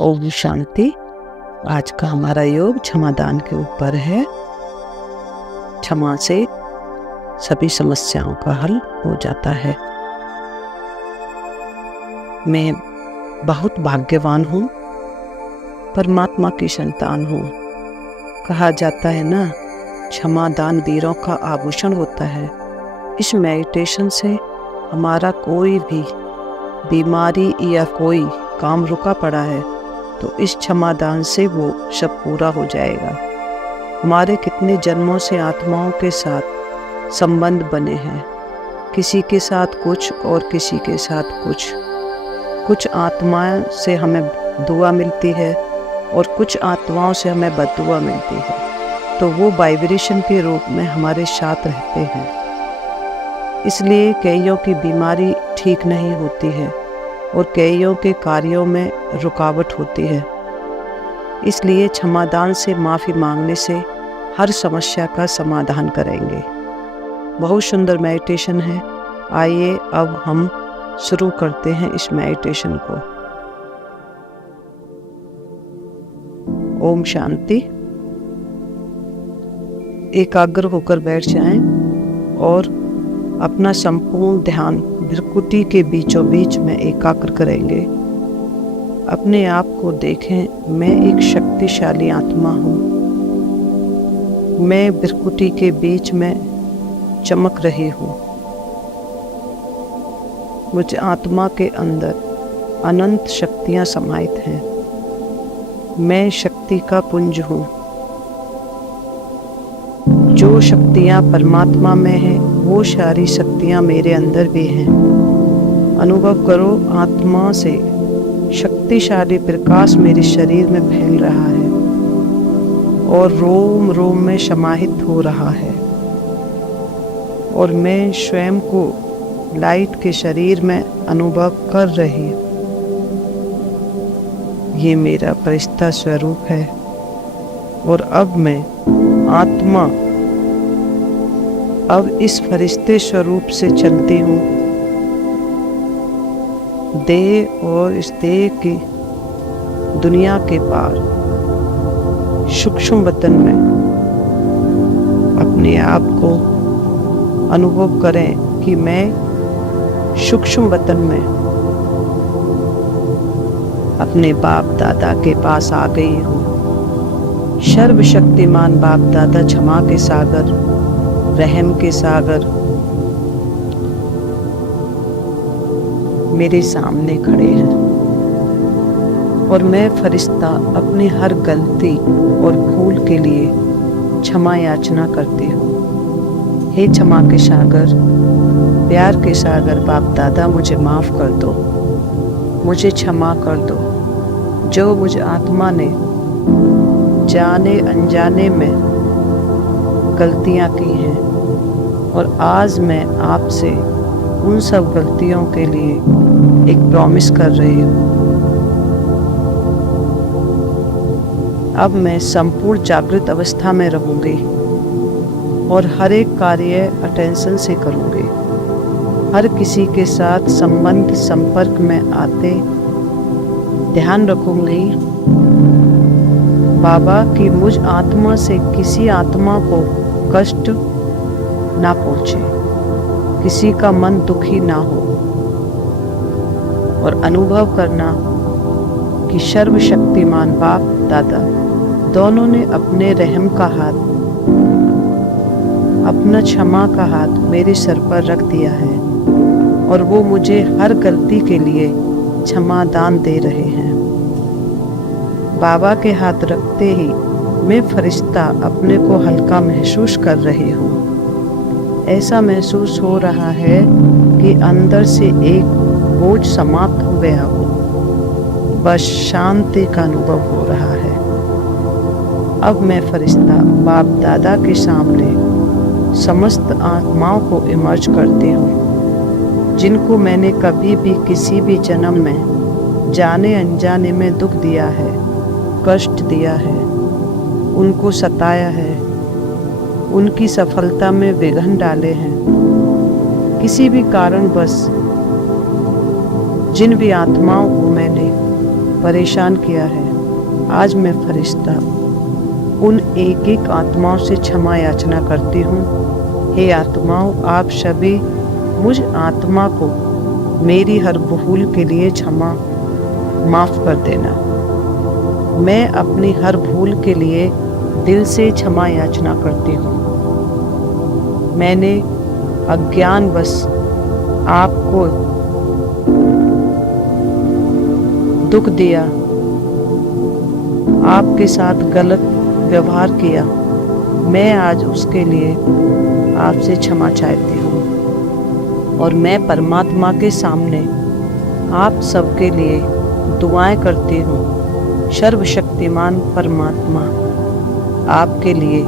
ओम शांति। आज का हमारा योग क्षमादान के ऊपर है। क्षमा से सभी समस्याओं का हल हो जाता है। मैं बहुत भाग्यवान हूँ, परमात्मा की संतान हूँ। कहा जाता है ना, क्षमादान वीरों का आभूषण होता है। इस मेडिटेशन से हमारा कोई भी बीमारी या कोई काम रुका पड़ा है तो इस क्षमादान से वो सब पूरा हो जाएगा। हमारे कितने जन्मों से आत्माओं के साथ संबंध बने हैं, किसी के साथ कुछ और किसी के साथ कुछ आत्माओं से हमें दुआ मिलती है और कुछ आत्माओं से हमें बद्दुआ मिलती है, तो वो वाइब्रेशन के रूप में हमारे साथ रहते हैं। इसलिए कईयों की बीमारी ठीक नहीं होती है और कईयों के कार्यों में रुकावट होती है। इसलिए क्षमादान से माफ़ी मांगने से हर समस्या का समाधान करेंगे। बहुत सुंदर मेडिटेशन है। आइए अब हम शुरू करते हैं इस मेडिटेशन को। ओम शांति। एकाग्र होकर बैठ जाएं और अपना संपूर्ण ध्यान भृकुटी के बीचों बीच में एकाग्र करेंगे। अपने आप को देखें, मैं एक शक्तिशाली आत्मा हूँ। मैं भृकुटी के बीच में चमक रही हूँ। मुझ आत्मा के अंदर अनंत शक्तियाँ समाहित हैं। मैं शक्ति का पुंज हूँ। जो शक्तियाँ परमात्मा में हैं वो सारी शक्तियाँ मेरे अंदर भी हैं। अनुभव करो, आत्मा से शक्तिशाली प्रकाश मेरे शरीर में फैल रहा है और रोम रोम में समाहित हो रहा है और मैं स्वयं को लाइट के शरीर में अनुभव कर रही हूँ। ये मेरा फरिश्ता स्वरूप है और अब मैं आत्मा अब इस फरिश्ते स्वरूप से चलती हूँ। देह और इस देह की दुनिया के पार सूक्ष्म वतन में अपने आप को अनुभव करें कि मैं सूक्ष्म वतन में अपने बाप दादा के पास आ गई हूँ। सर्वशक्तिमान बाप दादा क्षमा के सागर, रहम के सागर मेरे सामने खड़े हैं और मैं फरिश्ता अपनी हर गलती और भूल के लिए क्षमा याचना करती हूँ। हे क्षमा के सागर, प्यार के सागर बाप दादा, मुझे माफ़ कर दो, मुझे क्षमा कर दो। जो मुझ आत्मा ने जाने अनजाने में गलतियाँ की हैं और आज मैं आपसे उन सब गलतियों के लिए एक प्रॉमिस कर रही हूँ। अब मैं संपूर्ण जागृत अवस्था में रहूँगी और हर एक कार्य अटेंशन से करूँगी। हर किसी के साथ संपर्क में आते ध्यान रखूँगी बाबा कि मुझ आत्मा से किसी आत्मा को कष्ट ना पहुँचे, किसी का मन दुखी ना हो और अनुभव करना कि सर्वशक्तिमान बाप दादा दोनों ने अपने रहम का हाथ, अपना क्षमा का हाथ मेरे सर पर रख दिया है और वो मुझे हर गलती के लिए क्षमा दान दे रहे हैं। बाबा के हाथ रखते ही मैं फरिश्ता अपने को हल्का महसूस कर रही हूँ। ऐसा महसूस हो रहा है कि अंदर से एक बोझ समाप्त हो गया हो, बस शांति का अनुभव हो रहा है। अब मैं फरिश्ता बाप दादा के सामने समस्त आत्माओं को इमर्ज करती हूँ जिनको मैंने कभी भी किसी भी जन्म में जाने अनजाने में दुख दिया है, कष्ट दिया है, उनको सताया है, उनकी सफलता में विघ्न डाले हैं। किसी भी कारण बस जिन भी आत्माओं को मैंने परेशान किया है, आज मैं फरिश्ता उन एक एक आत्माओं से क्षमा याचना करती हूँ। हे आत्माओं, आप सभी मुझ आत्मा को मेरी हर भूल के लिए माफ़ कर देना। मैं अपनी हर भूल के लिए दिल से क्षमा याचना करती हूँ। मैंने अज्ञानवश आपको दुख दिया, आपके साथ गलत व्यवहार किया। मैं आज उसके लिए आपसे क्षमा चाहती हूँ और मैं परमात्मा के सामने आप सबके लिए दुआएं करती हूँ। सर्वशक्तिमान परमात्मा आपके लिए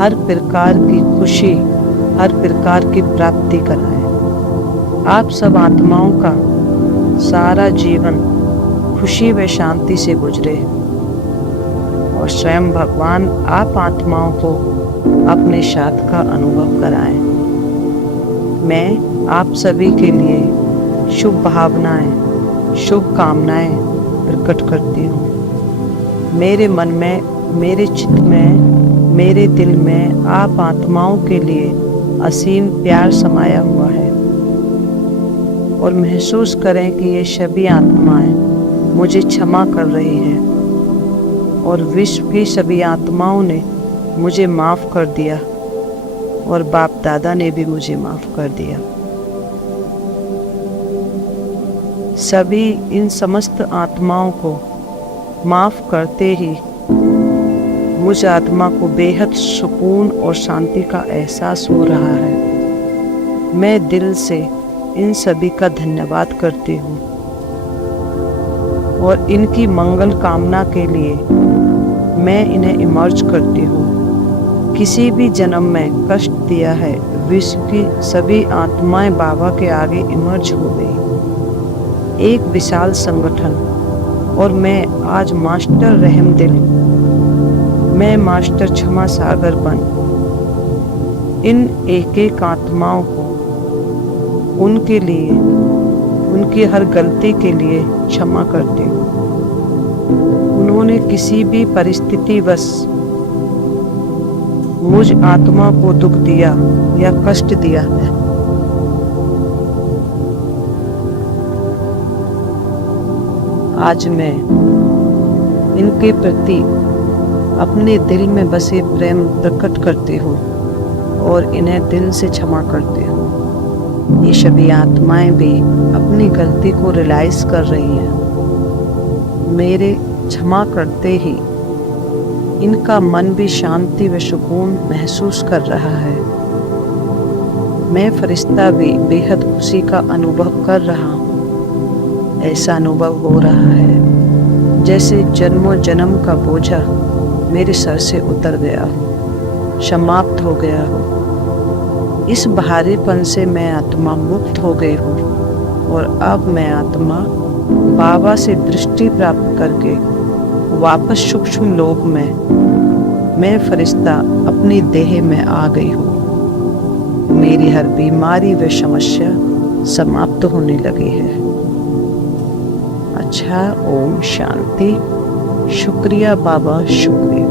हर प्रकार की खुशी, हर प्रकार की प्राप्ति कराएं। आप सब आत्माओं का सारा जीवन खुशी व शांति से गुजरे और स्वयं भगवान आप आत्माओं को अपने साथ का अनुभव कराएं। मैं आप सभी के लिए शुभ भावनाएं, शुभ कामनाएं प्रकट करती हूँ। मेरे मन में, मेरे चित्त में, मेरे दिल में आप आत्माओं के लिए असीम प्यार समाया हुआ है और महसूस करें कि ये सभी आत्माएं मुझे क्षमा कर रही हैं और विश्व की सभी आत्माओं ने मुझे माफ़ कर दिया और बाप दादा ने भी मुझे माफ़ कर दिया। सभी इन समस्त आत्माओं को माफ़ करते ही मुझ आत्मा को बेहद सुकून और शांति का एहसास हो रहा है। मैं दिल से इन सभी का धन्यवाद करती हूँ और इनकी मंगल कामना के लिए मैं इन्हें इमर्ज करती हूँ। किसी भी जन्म में कष्ट दिया है, विश्व की सभी आत्माएं बाबा के आगे इमर्ज हो गई, एक विशाल संगठन। और मैं आज मास्टर रहम दिल, मैं मास्टर क्षमा सागर बन इन एक एक आत्माओं को उनके लिए, उनकी हर गलती के लिए क्षमा करती हूँ। उन्होंने किसी भी परिस्थितिवश मुझ आत्मा को दुख दिया या कष्ट दिया है, आज मैं इनके प्रति अपने दिल में बसे प्रेम प्रकट करती हूँ और इन्हें दिल से क्षमा करती हूँ। ये सभी आत्माएं भी अपनी गलती को रियलाइज कर रही हैं। मेरे क्षमा करते ही इनका मन भी शांति व सुकून महसूस कर रहा है। मैं फरिश्ता भी बेहद खुशी का अनुभव कर रहा हूँ। ऐसा अनुभव हो रहा है जैसे जन्मों जन्म का बोझा मेरे सर से उतर गया हो, समाप्त हो गया हो। इस भारीपन से मैं आत्मा मुक्त हो गई हूँ और अब मैं आत्मा बाबा से दृष्टि प्राप्त करके वापस सूक्ष्म लोक में मैं फरिश्ता अपनी देह में आ गई हूँ। मेरी हर बीमारी व समस्या समाप्त होने लगी है। अच्छा, ओम शांति। शुक्रिया बाबा, शुक्रिया।